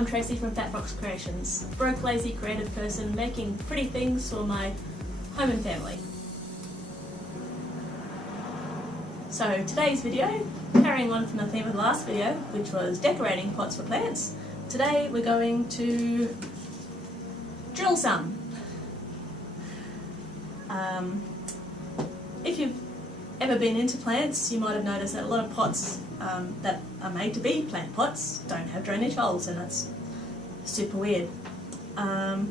I'm Tracy from Fat Fox Creations, broke, lazy, creative person making pretty things for my home and family. So today's video, carrying on from the theme of the last video, which was decorating pots for plants, today we're going to drill some. If you've ever been into plants, you might have noticed that a lot of pots that are made to be plant pots don't have drainage holes, and that's super weird. I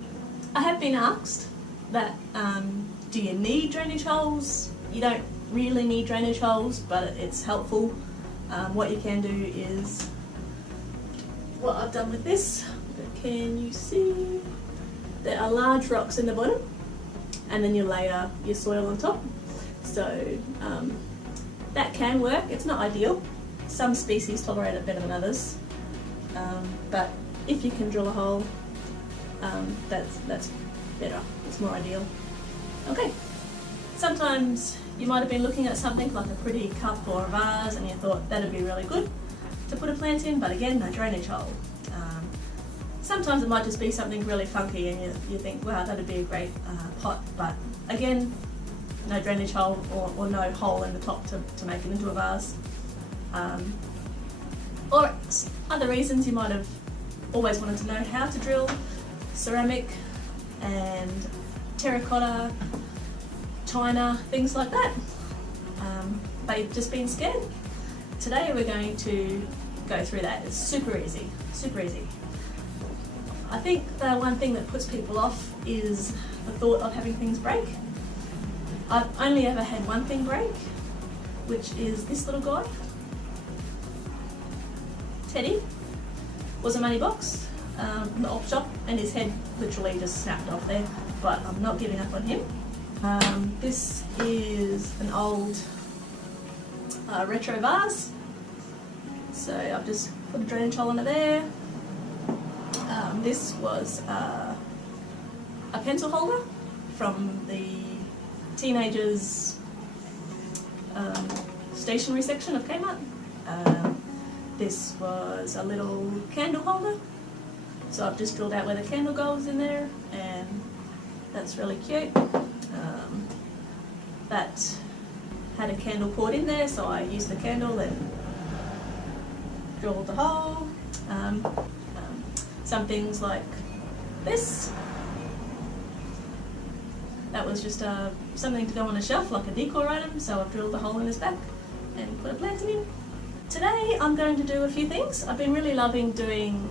have been asked that do you need drainage holes? You don't really need drainage holes, but it's helpful. What you can do is what I've done with this. Can you see? There are large rocks in the bottom, and then you layer your soil on top. So that can work. It's not ideal. Some species tolerate it better than others, but if you can drill a hole, that's better. It's more ideal. Okay. Sometimes you might have been looking at something like a pretty cup or a vase, and you thought that'd be really good to put a plant in, but again, no drainage hole. Sometimes it might just be something really funky, and you think, wow, that'd be a great pot, but again, no drainage hole or no hole in the top to make it into a vase. Or other reasons, you might have always wanted to know how to drill ceramic and terracotta, china, things like that, but you've just been scared. Today we're going to go through that. It's super easy, super easy. I think the one thing that puts people off is the thought of having things break. I've only ever had one thing break, which is this little guy. Teddy was a money box in the op shop, and his head literally just snapped off there, but I'm not giving up on him. This is an old retro vase, so I've just put a drainage hole into there. This was a pencil holder from the teenagers stationery section of Kmart. This was a little candle holder, so I've just drilled out where the candle goes in there, and that's really cute. That had a candle cord in there, so I used the candle and drilled the hole. Some things like this, that was just something to go on a shelf, like a decor item, so I've drilled a hole in his back and put a plant in. Today I'm going to do a few things. I've been really loving doing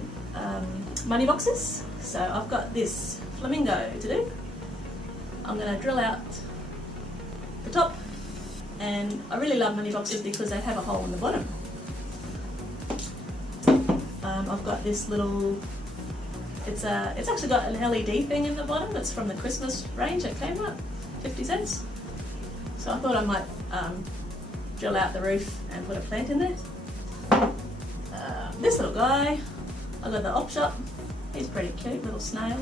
money boxes, so I've got this flamingo to do. I'm going to drill out the top, and I really love money boxes because they have a hole in the bottom. I've got this little, it's actually got an LED thing in the bottom. It's from the Christmas range at Kmart, 50 cents. So I thought I might drill out the roof and put a plant in there. This little guy, I got the op shop. He's pretty cute, little snail.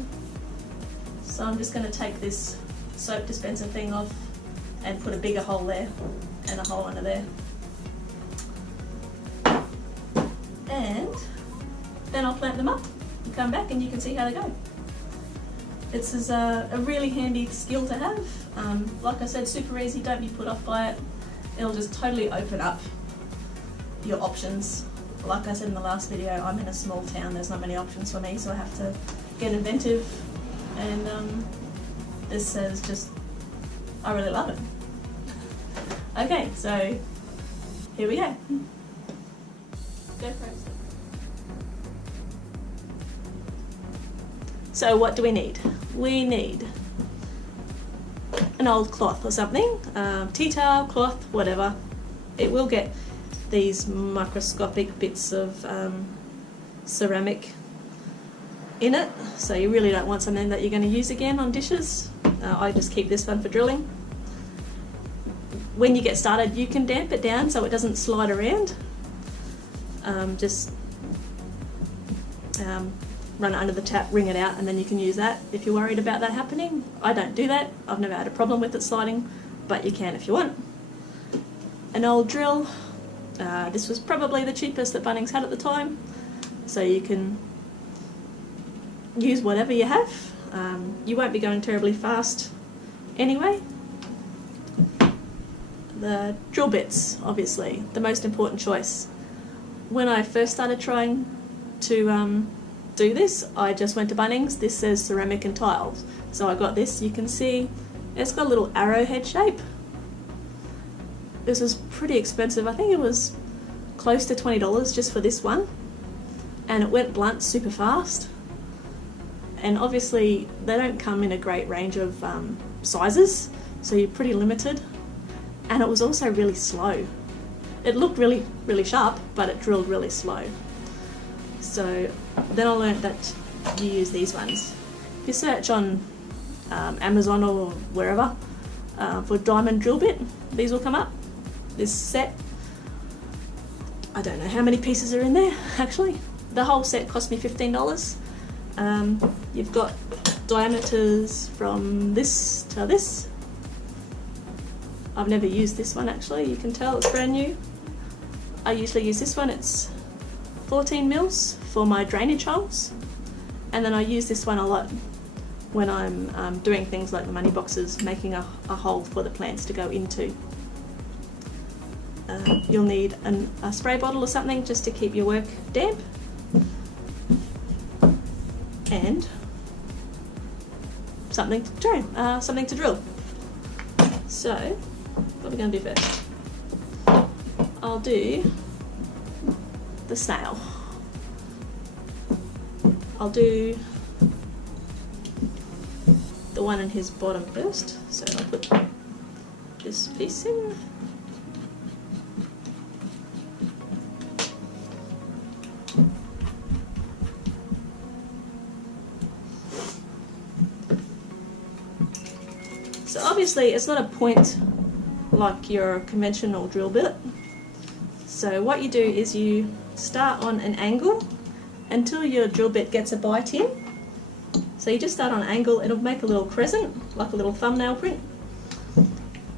So I'm just going to take this soap dispenser thing off and put a bigger hole there and a hole under there. And then I'll plant them up and come back and you can see how they go. This is a really handy skill to have. Like I said, super easy, don't be put off by it. It'll just totally open up your options. Like I said in the last video, I'm in a small town, there's not many options for me, so I have to get inventive, and this is just, I really love it. Okay, so here we go. Go for it. So what do we need? We need an old cloth or something, tea towel, cloth, whatever. It will get these microscopic bits of ceramic in it, so you really don't want something that you're going to use again on dishes. I just keep this one for drilling. When you get started, you can damp it down so it doesn't slide around. Just run it under the tap, wring it out, and then you can use that if you're worried about that happening. I don't do that. I've never had a problem with it sliding, but you can if you want. An old drill. This was probably the cheapest that Bunnings had at the time, so you can use whatever you have. You won't be going terribly fast anyway. The drill bits, obviously, the most important choice. When I first started trying to do this, I just went to Bunnings. This says ceramic and tiles, so I got this. You can see it's got a little arrowhead shape. This was pretty expensive. I think it was close to $20 just for this one, and it went blunt super fast. And obviously they don't come in a great range of sizes, so you're pretty limited. And it was also really slow. It looked really, really sharp, but it drilled really slow. So then I learned that you use these ones. If you search on Amazon or wherever for diamond drill bit, these will come up. This set, I don't know how many pieces are in there actually. The whole set cost me $15. You've got diameters from this to this. I've never used this one actually, you can tell it's brand new. I usually use this one, it's 14 mils for my drainage holes, and then I use this one a lot when I'm doing things like the money boxes, making a hole for the plants to go into. You'll need a spray bottle or something just to keep your work damp, and something to drill. So, what are we going to do first? I'll do the snail. I'll do the one in his bottom first. So I'll put this piece in. So obviously it's not a point like your conventional drill bit. So what you do is you start on an angle until your drill bit gets a bite in. So you just start on an angle, it'll make a little crescent, like a little thumbnail print.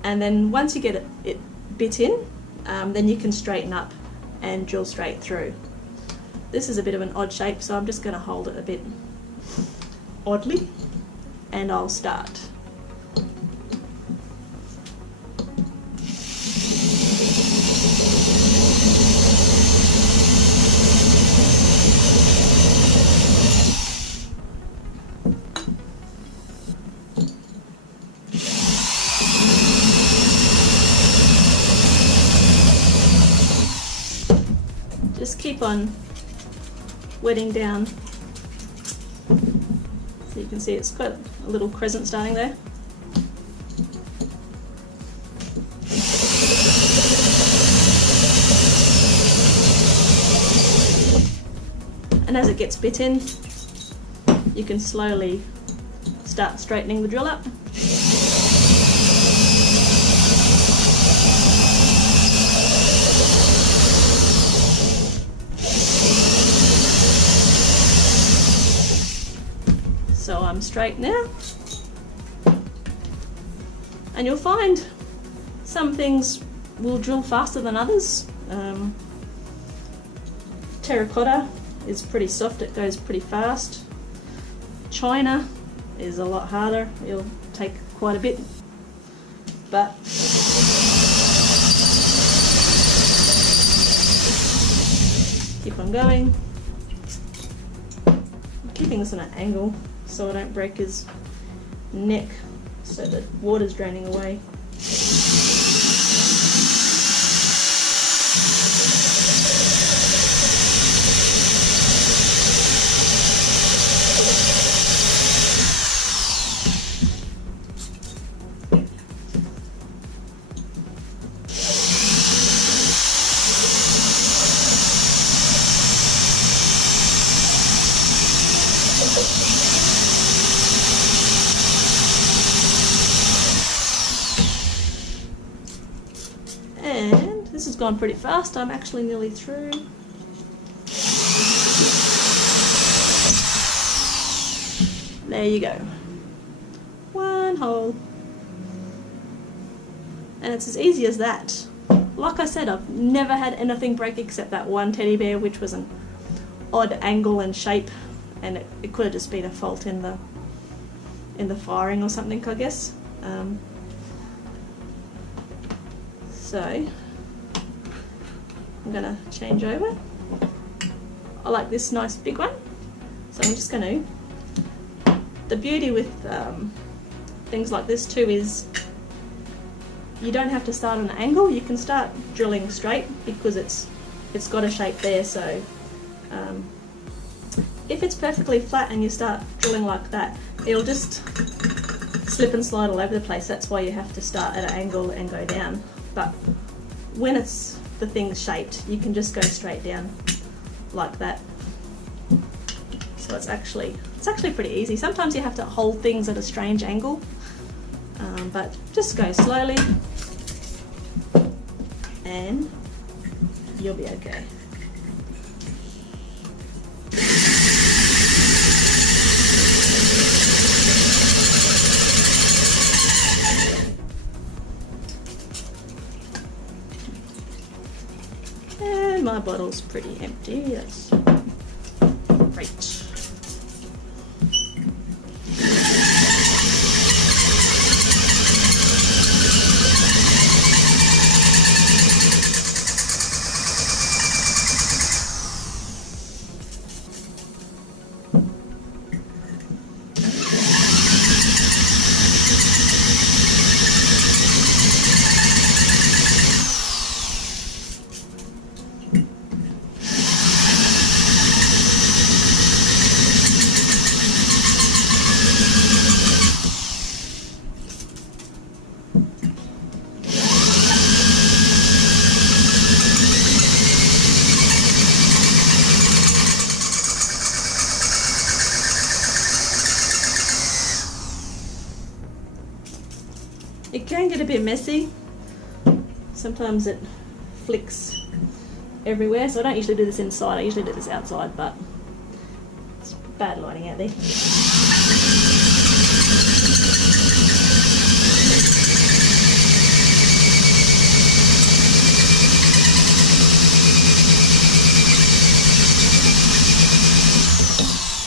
And then once you get it bit in, then you can straighten up and drill straight through. This is a bit of an odd shape, so I'm just going to hold it a bit oddly, and I'll start. Just keep on wetting down, so you can see it's got a little crescent starting there. And as it gets bit in, you can slowly start straightening the drill up. So I'm straight now, and you'll find some things will drill faster than others. Terracotta is pretty soft, it goes pretty fast. China is a lot harder, it'll take quite a bit, but keep on going. I'm keeping this on an angle so I don't break his neck, so the water's draining away. And this has gone pretty fast, I'm actually nearly through. There you go. One hole. And it's as easy as that. Like I said, I've never had anything break except that one teddy bear, which was an odd angle and shape. and it could have just been a fault in the firing or something, I guess. So I'm going to change over. I like this nice big one, so I'm just going to. The beauty with things like this too is you don't have to start on an angle. You can start drilling straight because it's got a shape there. So if it's perfectly flat and you start drilling like that, it'll just slip and slide all over the place. That's why you have to start at an angle and go down. But when the thing's shaped, you can just go straight down like that. So it's actually pretty easy. Sometimes you have to hold things at a strange angle, but just go slowly and you'll be okay. And my bottle's pretty empty. That's great. It can get a bit messy. Sometimes it flicks everywhere, so I don't usually do this inside, I usually do this outside, but it's bad lighting out there.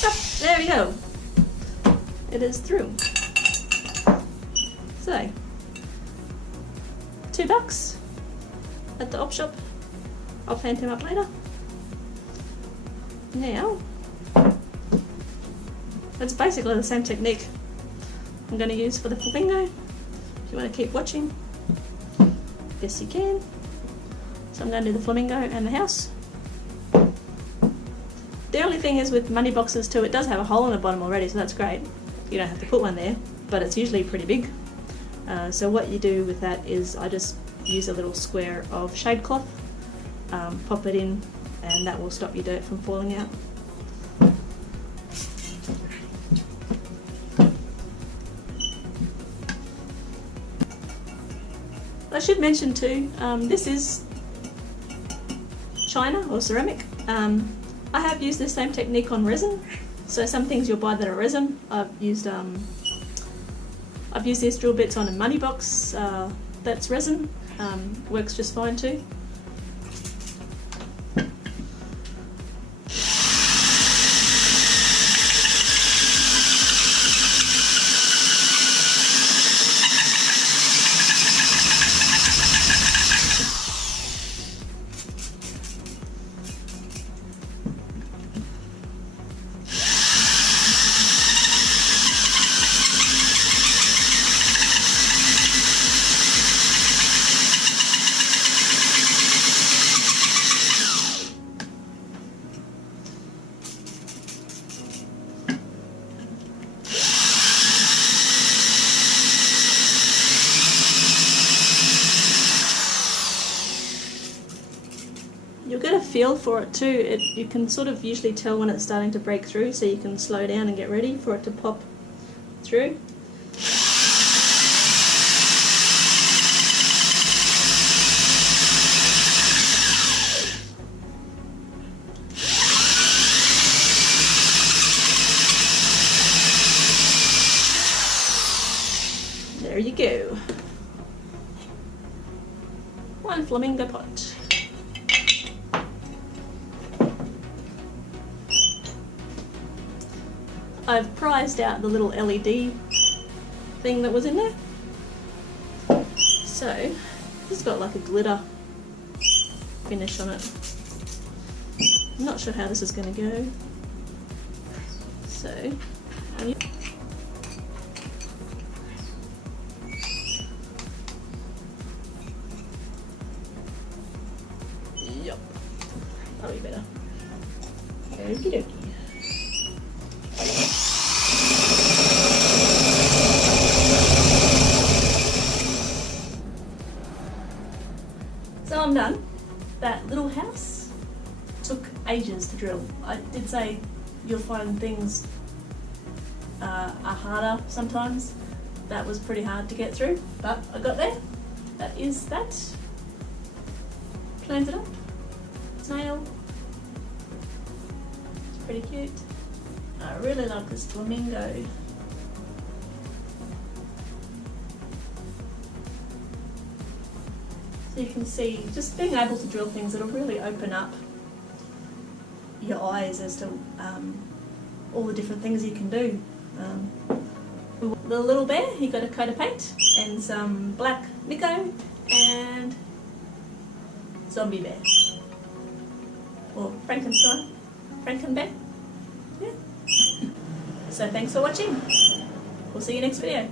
Oh, there we go. It is through. So, $2 at the op shop. I'll fan him up later. Now, it's basically the same technique I'm going to use for the flamingo. If you want to keep watching, yes you can. So I'm going to do the flamingo and the house. The only thing is with money boxes too, it does have a hole in the bottom already, so that's great. You don't have to put one there, but it's usually pretty big. So what you do with that is I just use a little square of shade cloth, pop it in, and that will stop your dirt from falling out. I should mention too, this is china or ceramic. I have used this same technique on resin, so some things you'll buy that are resin. I've used these drill bits on a money box that's resin, works just fine too. You'll get a feel for it too. You can sort of usually tell when it's starting to break through, so you can slow down and get ready for it to pop through. There you go. One flamingo pot. I've prized out the little LED thing that was in there. So this has got like a glitter finish on it. I'm not sure how this is going to go. So yep, that'll be better. Okie dokie. So I'm done. That little house took ages to drill. I did say you'll find things are harder sometimes. That was pretty hard to get through, but I got there. That is that. Plans it up. Snail. It's pretty cute. I really like this flamingo. So you can see, just being able to drill things, it'll really open up your eyes as to all the different things you can do. The little bear, he got a coat of paint and some black Miko and zombie bear. Or Frankenstein. Frankenbear. Yeah. So thanks for watching. We'll see you next video.